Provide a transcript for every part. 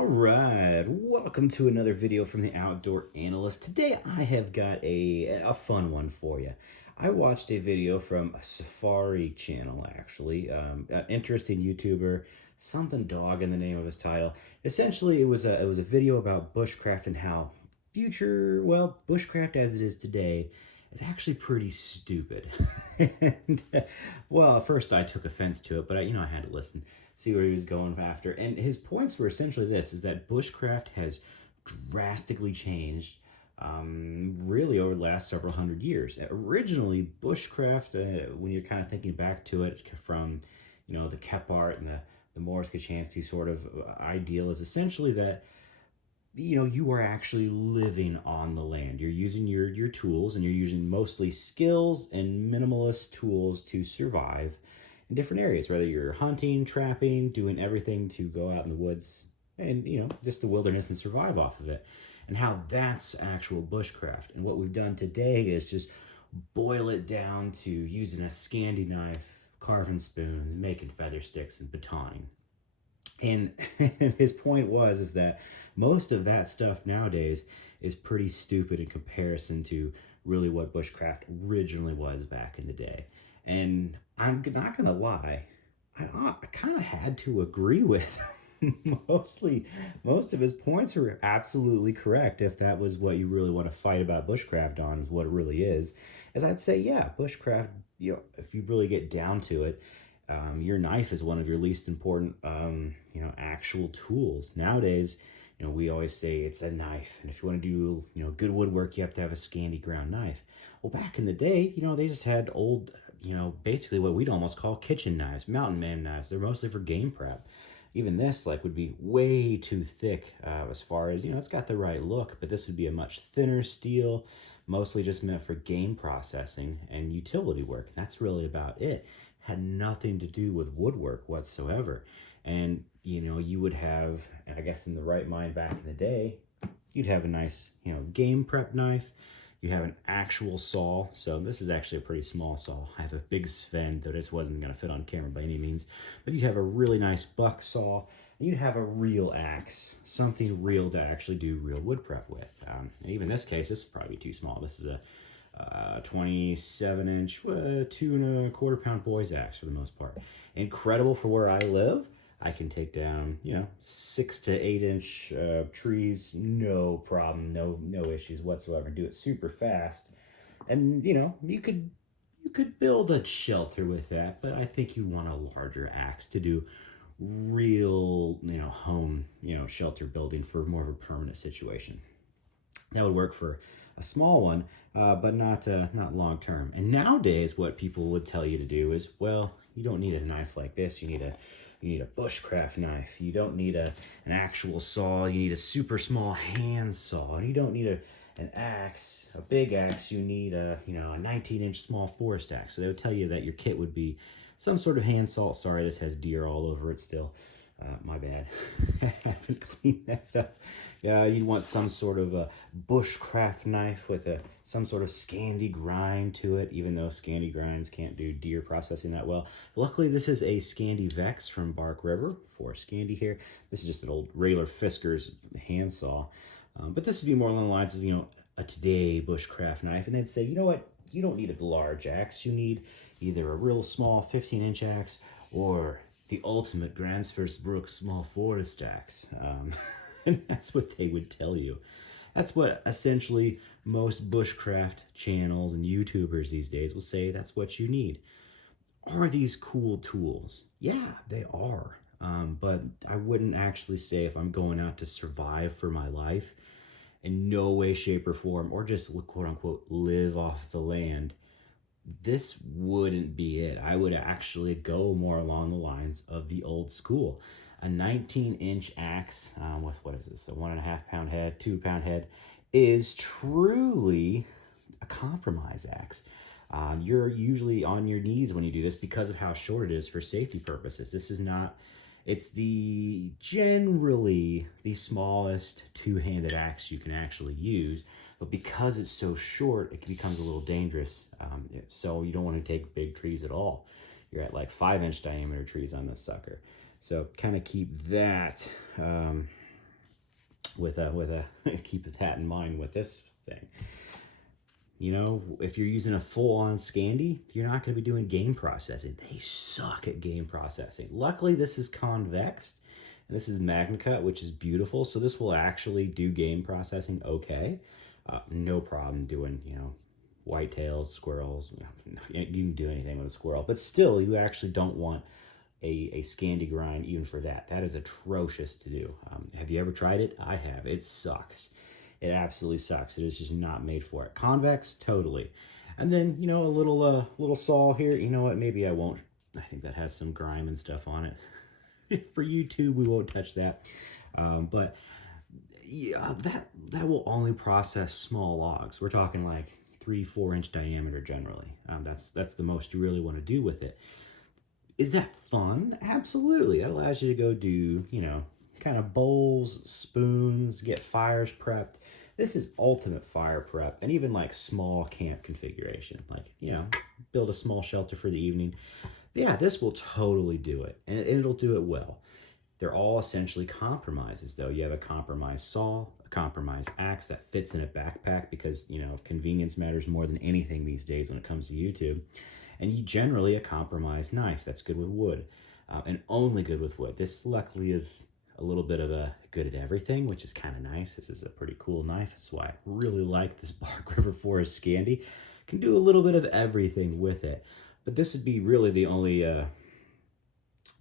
All right, welcome to another video from the Outdoor Analyst. Today I have got a fun one for you. I watched a video from a safari channel, actually, an interesting YouTuber, something dog in the name of his title. Essentially, it was a video about bushcraft and how bushcraft as it is today is actually pretty stupid. And well, at first I took offense to it, but I had to listen, see where he was going after. And his points were essentially this: is that bushcraft has drastically changed, really over the last several hundred years. Originally, bushcraft, when you're kind of thinking back to it from, the Kep art and the Morris Kachanski sort of ideal, is essentially that you are actually living on the land. You're using your tools, and you're using mostly skills and minimalist tools to survive in different areas, whether you're hunting, trapping, doing everything to go out in the woods and just the wilderness and survive off of it. And how that's actual bushcraft. And what we've done today is just boil it down to using a Scandi knife, carving spoons, making feather sticks, and batoning. And his point is that most of that stuff nowadays is pretty stupid in comparison to really what bushcraft originally was back in the day. And I'm not gonna lie, I kind of had to agree with most of his points were absolutely correct. If that was what you really want to fight about bushcraft on, is what it really is I'd say, yeah, bushcraft, if you really get down to it, your knife is one of your least important, actual tools. Nowadays, we always say it's a knife. And if you want to do, good woodwork, you have to have a Scandi ground knife. Well, back in the day, they just had old, basically what we'd almost call kitchen knives, mountain man knives. They're mostly for game prep. Even this, would be way too thick as far as, it's got the right look, but this would be a much thinner steel, mostly just meant for game processing and utility work. That's really about it. Had nothing to do with woodwork whatsoever. And you would have, I guess in the right mind back in the day, you'd have a nice game prep knife. You have an actual saw. So this is actually a pretty small saw. I have a big Sven that just wasn't going to fit on camera by any means, but you'd have a really nice buck saw, and you'd have a real axe, something real to actually do real wood prep with. Even in this case, this would probably be too small. This is a 27-inch, 2¼ pound boy's axe for the most part. Incredible for where I live. I can take down, 6 to 8 inch trees, no problem, no issues whatsoever. Do it super fast, and you could build a shelter with that. But I think you want a larger axe to do real, home, shelter building for more of a permanent situation. That would work for a small one, but not long term. And nowadays, what people would tell you to do is, well, you don't need a knife like this. You need a bushcraft knife. You don't need an actual saw. You need a super small hand saw. And you don't need an axe, a big axe. You need a 19-inch small forest axe. So they would tell you that your kit would be some sort of hand saw. Sorry, this has deer all over it still. My bad. I haven't cleaned that up. Yeah, you want some sort of a bushcraft knife with some sort of Scandi grind to it, even though Scandi grinds can't do deer processing that well. Luckily, this is a Scandi Vex from Bark River for Scandi here. This is just an old regular Fisker's hand saw. But this would be more along the lines of, a today bushcraft knife. And they'd say, you know what? You don't need a large axe. You need either a real small 15-inch axe or the ultimate Gransfors small forest axe. And that's what they would tell you. That's what essentially most bushcraft channels and YouTubers these days will say that's what you need. Are these cool tools? Yeah, they are. But I wouldn't actually say, if I'm going out to survive for my life, in no way, shape, or form, or just quote unquote live off the land, this wouldn't be it. I would actually go more along the lines of the old school. A 19-inch axe with, what is this, a 1.5 pound head, 2 pound head, is truly a compromise axe. You're usually on your knees when you do this because of how short it is for safety purposes. This is not, it's generally the smallest two-handed axe you can actually use, but because it's so short, it becomes a little dangerous. So you don't want to take big trees at all. You're at like 5-inch diameter trees on this sucker. So kind of keep that with a keep that in mind with this thing. You know, if you're using a full-on Scandi, you're not going to be doing game processing. They suck at game processing. Luckily, this is convexed, and this is MagnaCut, which is beautiful. So this will actually do game processing okay. No problem doing, you know, whitetails, squirrels. You can do anything with a squirrel, but still, you actually don't want a Scandi grind even for that. That is atrocious to do. Have you ever tried it? I have. It sucks. It absolutely sucks. It is just not made for it. Convex, totally. And then, you know, a little saw here. You know what? Maybe I won't. I think that has some grime and stuff on it. For YouTube, we won't touch that. But yeah, that will only process small logs. We're talking like 3-4 inch diameter generally. That's the most you really want to do with it. Is that fun? Absolutely. That allows you to go do, you know, kind of bowls, spoons, get fires prepped. This is ultimate fire prep, and even like small camp configuration. Like, you know, build a small shelter for the evening. Yeah, this will totally do it, and it'll do it well. They're all essentially compromises, though. You have a compromised saw, a compromised axe that fits in a backpack because, you know, convenience matters more than anything these days when it comes to YouTube. And you generally a compromised knife that's good with wood, and only good with wood. This luckily is a little bit of a good at everything, which is kind of nice. This is a pretty cool knife. That's why I really like this Bark River Forest Scandi. Can do a little bit of everything with it, but this would be really the only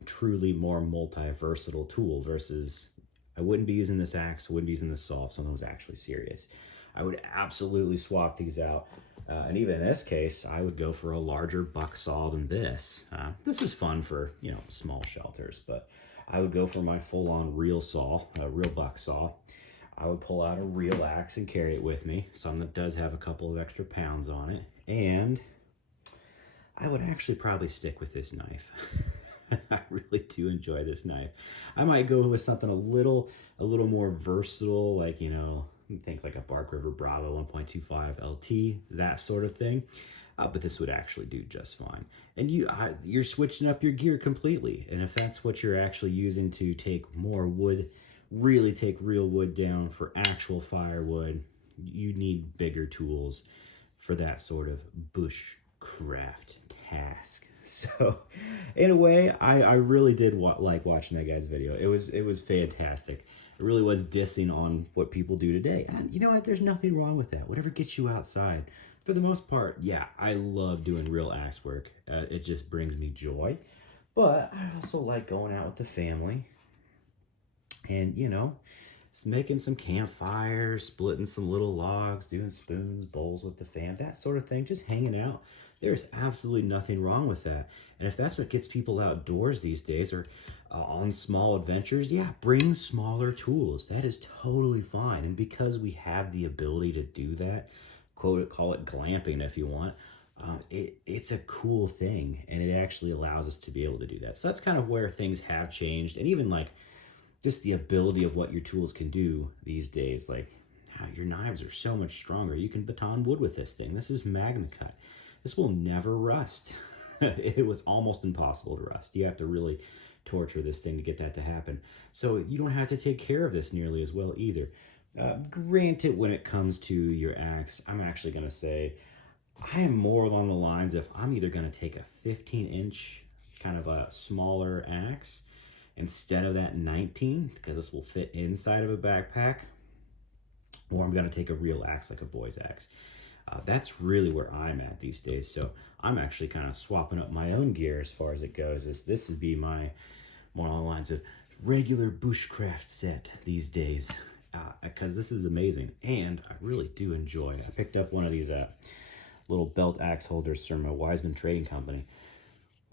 truly more multi-versatile tool versus I wouldn't be using this axe, I wouldn't be using this saw if something was actually serious. I would absolutely swap these out. And even in this case, I would go for a larger buck saw than this. This is fun for, you know, small shelters, but I would go for my full-on real saw, a real buck saw. I would pull out a real axe and carry it with me, something that does have a couple of extra pounds on it. And I would actually probably stick with this knife. I really do enjoy this knife. I might go with something a little more versatile, like, you know, think like a Bark River Bravo 1.25 LT, that sort of thing. But this would actually do just fine. And you're switching up your gear completely. And if that's what you're actually using to take more wood, really take real wood down for actual firewood, you need bigger tools for that sort of bushcraft task. So in a way, I really did like watching that guy's video. It was fantastic. It really was dissing on what people do today. And you know what? There's nothing wrong with that. Whatever gets you outside. For the most part, yeah, I love doing real axe work. It just brings me joy. But I also like going out with the family and, you know, making some campfires, splitting some little logs, doing spoons, bowls with the fam, that sort of thing, just hanging out. There's absolutely nothing wrong with that. And if that's what gets people outdoors these days or on small adventures, yeah, bring smaller tools. That is totally fine. And because we have the ability to do that, call it glamping if you want, it's a cool thing. And it actually allows us to be able to do that. So that's kind of where things have changed. And even like just the ability of what your tools can do these days. Like, your knives are so much stronger. You can baton wood with this thing. This is MagnaCut. This will never rust. It was almost impossible to rust. You have to really torture this thing to get that to happen. So you don't have to take care of this nearly as well either. Granted, when it comes to your axe, I'm actually going to say I am more along the lines of I'm either going to take a 15-inch kind of a smaller axe instead of that 19, because this will fit inside of a backpack, or I'm going to take a real axe like a boy's axe. That's really where I'm at these days. So I'm actually kind of swapping up my own gear as far as it goes. This would be my more along the lines of regular bushcraft set these days, because this is amazing and I really do enjoy it. I picked up one of these little belt axe holders from a Wiseman Trading Company.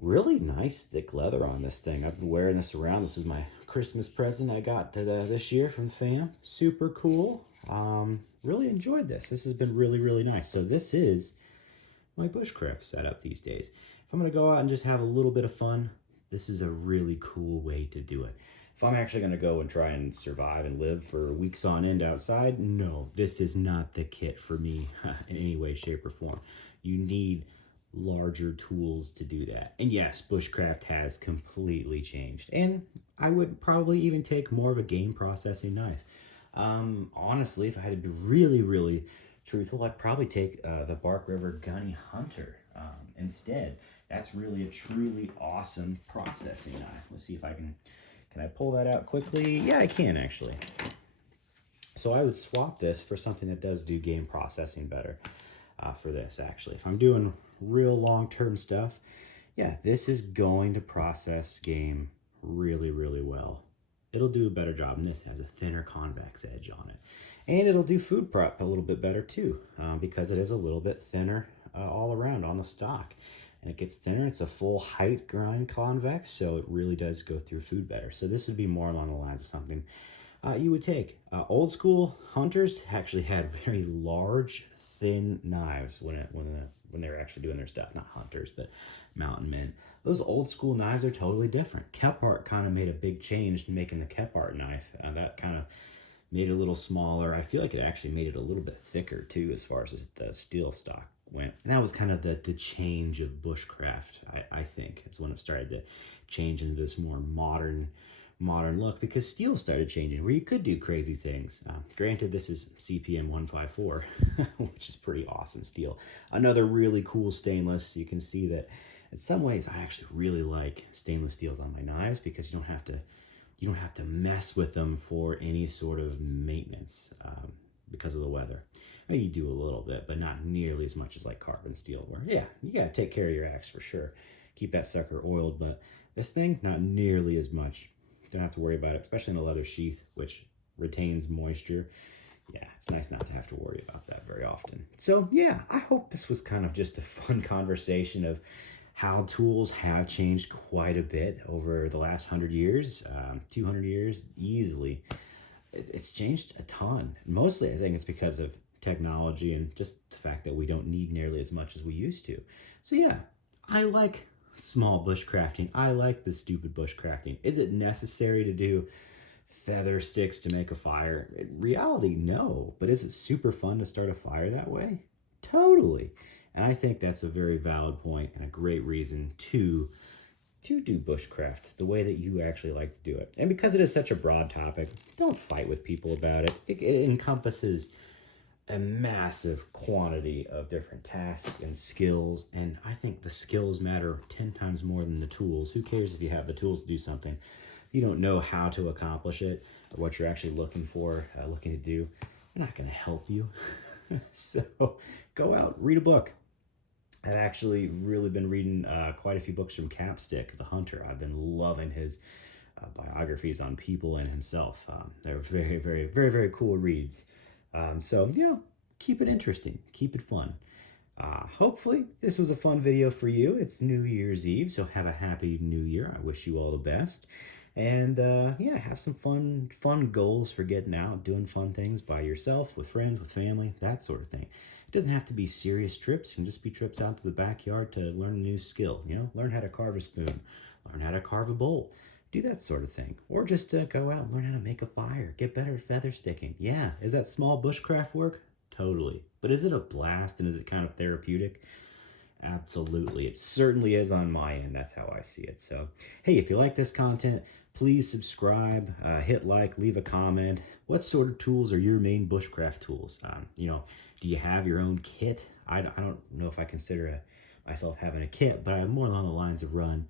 Really nice thick leather on this thing. I've been wearing this around. This is my Christmas present I got this year from the fam. Super cool. Really enjoyed this. This has been really, really nice. So this is my bushcraft setup these days. If I'm going to go out and just have a little bit of fun, this is a really cool way to do it. If I'm actually going to go and try and survive and live for weeks on end outside, no, this is not the kit for me in any way, shape, or form. You need larger tools to do that. And yes, bushcraft has completely changed. And I would probably even take more of a game processing knife. Honestly, if I had to be really, really truthful, I'd probably take the Bark River Gunny Hunter instead. That's really a truly awesome processing knife. Let's see if I can I pull that out quickly? Yeah, I can actually. So I would swap this for something that does do game processing better for this, actually. If I'm doing real long-term stuff, yeah, this is going to process game really, really well. It'll do a better job, and this has a thinner convex edge on it. And it'll do food prep a little bit better too, because it is a little bit thinner all around on the stock. And it gets thinner, it's a full height grind convex, so it really does go through food better. So this would be more along the lines of something you would take. Old school hunters actually had very large, thin knives when they were actually doing their stuff. Not hunters, but mountain men. Those old school knives are totally different. Kepart kind of made a big change in making the Kepart knife. That kind of made it a little smaller. I feel like it actually made it a little bit thicker too, as far as the steel stock went. And that was kind of the change of bushcraft, I think. It's when it started to change into this more modern look, because steel started changing where you could do crazy things. Granted, this is CPM 154, which is pretty awesome steel. Another really cool stainless. You can see that in some ways I actually really like stainless steels on my knives, because you don't have to mess with them for any sort of maintenance because of the weather. Maybe you do a little bit, but not nearly as much as like carbon steel, where yeah, you gotta take care of your axe for sure. Keep that sucker oiled, but this thing, not nearly as much. Don't have to worry about it, especially in a leather sheath, which retains moisture. Yeah, it's nice not to have to worry about that very often. So yeah, I hope this was kind of just a fun conversation of how tools have changed quite a bit over the last 100 years, 200 years, easily. It's changed a ton. Mostly, I think it's because of technology and just the fact that we don't need nearly as much as we used to. So yeah, I like small bushcrafting. I like the stupid bushcrafting. Is it necessary to do feather sticks to make a fire? In reality, no. But is it super fun to start a fire that way? Totally. And I think that's a very valid point and a great reason to do bushcraft the way that you actually like to do it. And because it is such a broad topic, don't fight with people about it. It encompasses a massive quantity of different tasks and skills, and I think the skills matter 10 times more than the tools. Who cares if you have the tools to do something? If you don't know how to accomplish it or what you're actually looking to do, I'm not going to help you. So go out, read a book. I've actually really been reading quite a few books from Capstick, the hunter. I've been loving his biographies on people and himself. They're very, very, very, very cool reads. So, yeah, keep it interesting. Keep it fun. Hopefully, this was a fun video for you. It's New Year's Eve, so have a happy New Year. I wish you all the best. And, yeah, have some fun goals for getting out, doing fun things by yourself, with friends, with family, that sort of thing. It doesn't have to be serious trips. It can just be trips out to the backyard to learn a new skill. Learn how to carve a spoon, learn how to carve a bowl. Do that sort of thing. Or just go out and learn how to make a fire. Get better at feather sticking. Yeah, is that small bushcraft work? Totally. But is it a blast, and is it kind of therapeutic? Absolutely. It certainly is on my end. That's how I see it. So, hey, if you like this content, please subscribe, hit like, leave a comment. What sort of tools are your main bushcraft tools? Do you have your own kit? I don't know if I consider myself having a kit, but I'm more along the lines of run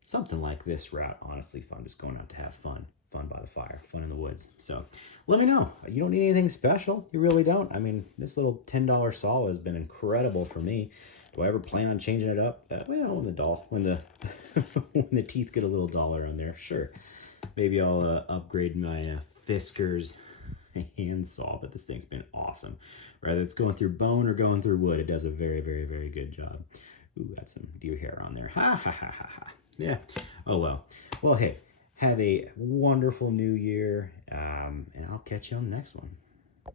something like this route. Honestly, fun, just going out to have fun by the fire, fun in the woods. So let me know. You don't need anything special. You really don't. I mean, this little $10 saw has been incredible for me. Do I ever plan on changing it up? Well, when the when the teeth get a little duller on there, sure. Maybe I'll upgrade my Fisker's hand saw, but this thing's been awesome. Whether it's going through bone or going through wood, it does a very, very, very good job. Ooh, got some deer hair on there. Ha, ha, ha, ha, ha. Yeah. Oh, well. Well, hey, have a wonderful new year, and I'll catch you on the next one.